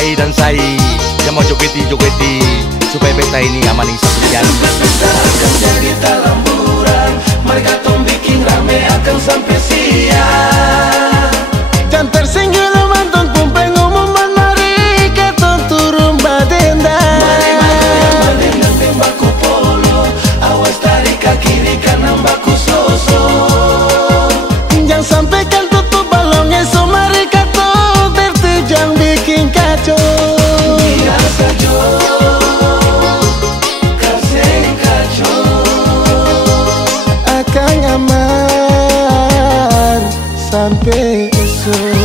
sai dan sai yang mau joget-jogeti supaya pesta ini aman insya Allah. Pesta akan jadi talamburan, mereka tong bikin rame akan sampai siang. Dan tersinggung mantan pun pengumuman mari kita turun badenda. Mari yang melendang tembakku polo, awas tarik kaki kiri kanan baku soso. Jangan sampai kan tutup balongnya so mari kata tertejang bikin kacau. Biasa jo, kasih kacau. Akan aman sampai esok.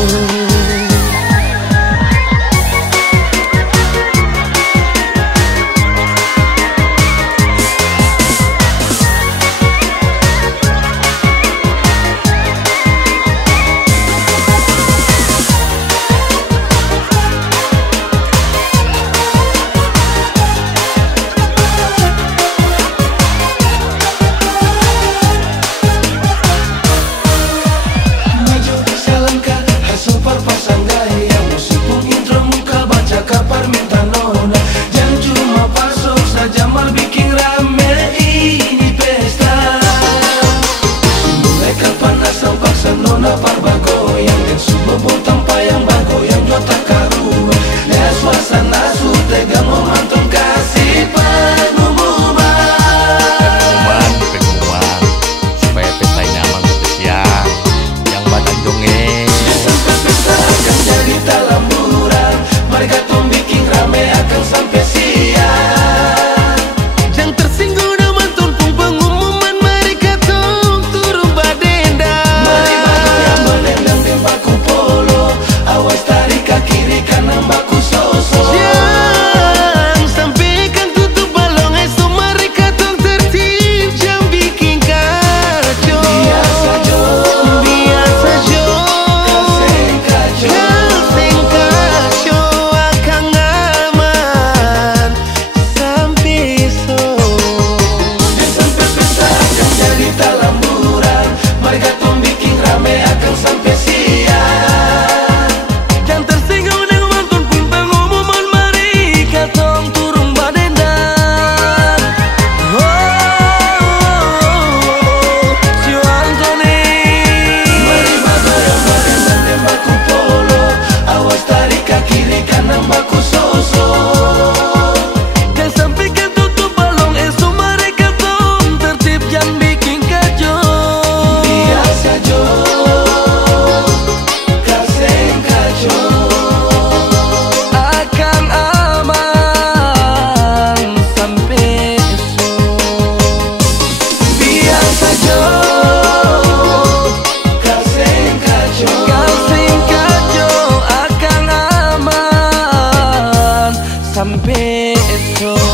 Sampai esok.